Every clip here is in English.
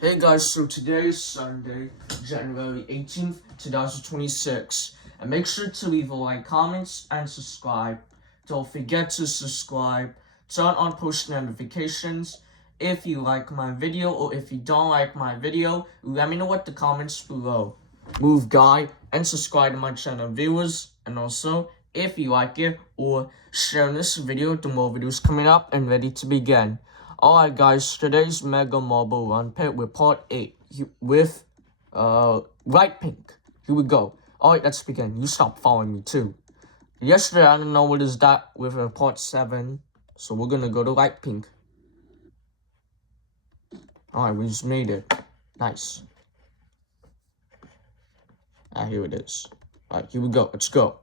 Hey guys, so today is Sunday, January 18th, 2026. And make sure to leave a like, comments, and subscribe. Don't forget to subscribe, turn on post notifications. If you like my video or if you don't like my video, let me know in the comments below. Move guy and subscribe to my channel viewers. And also, if you like it or share this video, the more videos coming up and ready to begin. Alright guys, today's Mega Marble Run Pit with part 8 with Light Pink. Here we go. Alright, let's begin. You stop following me too. Yesterday I didn't know what is that with part 7. So we're gonna go to Light Pink. Alright, we just made it. Nice. Here it is. Alright, here we go. Let's go.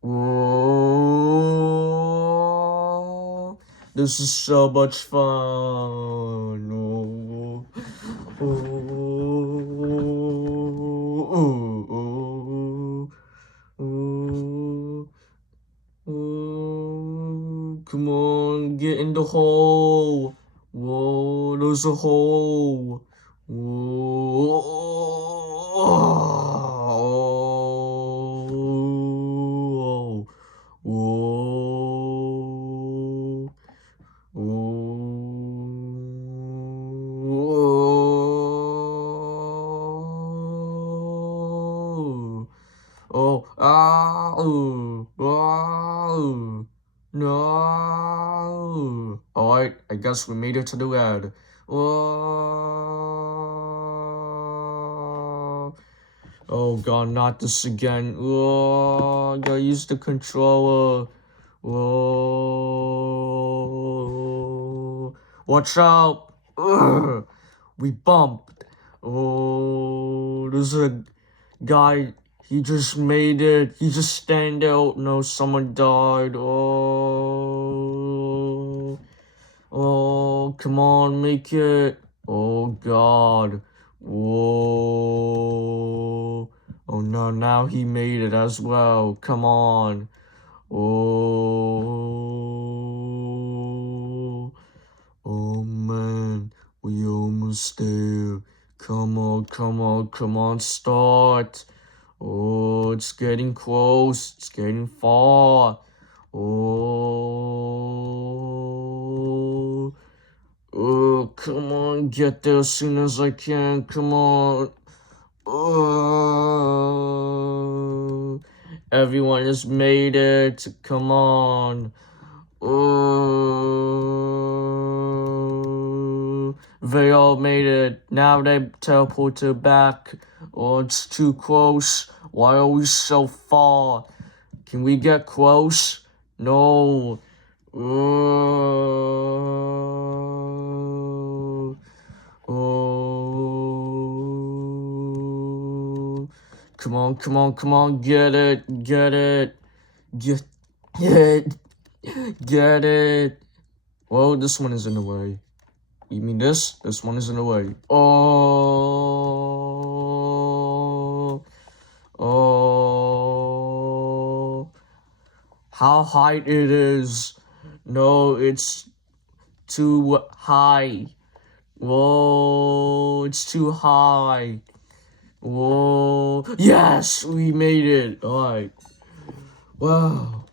Whoa. This is so much fun. Oh, oh, oh, oh, oh. Come on, get in the hole. Whoa, there's a hole. Whoa. Whoa. Oh, no. Alright, I guess we made it to the end. Oh god, not this again. I gotta use the controller. Watch out. We bumped. There's a guy. He just made it. He just stand out. No, someone died. Come on, make it. Oh god. Whoa. Oh no, now he made it as well. Come on. Oh man, we almost there. Come on, start. Oh, it's getting close. It's getting far. Oh, come on, get there as soon as I can. Come on. Everyone has made it. Come on. They all made it. Now they teleported back. It's too close. Why are we so far? Can we get close? No. Come on, get it. Get it. Well, this one is in the way. You mean this? This one is in the way. How high it is. No, it's too high. Whoa, it's too high. Whoa, yes, we made it. Alright. Wow.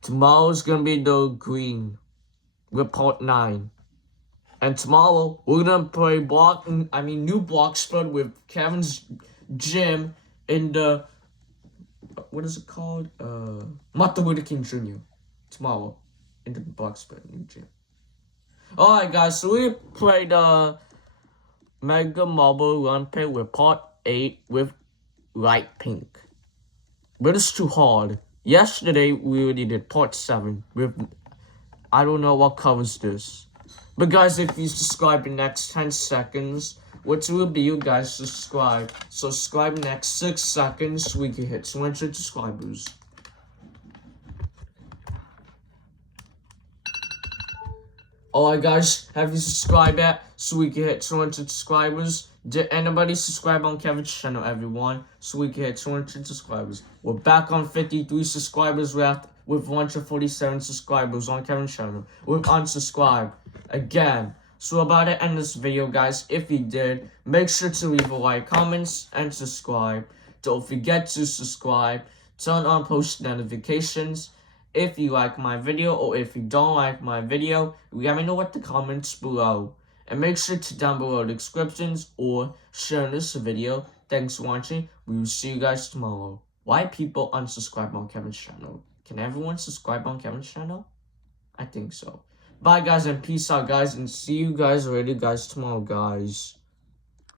Tomorrow's gonna be the green with part 9. And tomorrow we're gonna play new block spread with Kevin's gym in the what is it called? Martin Luther King Jr. Tomorrow in the block spread new gym. Alright guys, so we played Mega Marble Run Pit with part 8 with Light Pink. But it's too hard. Yesterday we already did part 7 with I don't know what covers this. But guys, if you subscribe in the next 10 seconds, what will be you guys subscribe. So subscribe next 6 seconds so we can hit 200 subscribers. Alright guys, have you subscribed yet so we can hit 200 subscribers? Did anybody subscribe on Kevin's channel, everyone? So we can hit 200 subscribers. We're back on 53 subscribers. We have with 147 subscribers on Kevin's channel with unsubscribe again. So about to end this video, guys. If you did, make sure to leave a like, comments, and subscribe. Don't forget to subscribe, turn on post notifications. If you like my video or if you don't like my video, let me know in the comments below. And make sure to down below the descriptions or share this video. Thanks for watching. We will see you guys tomorrow. Why people unsubscribe on Kevin's channel? Can everyone subscribe on Kevin's channel? I think so. Bye guys and peace out guys and see you guys later guys tomorrow guys.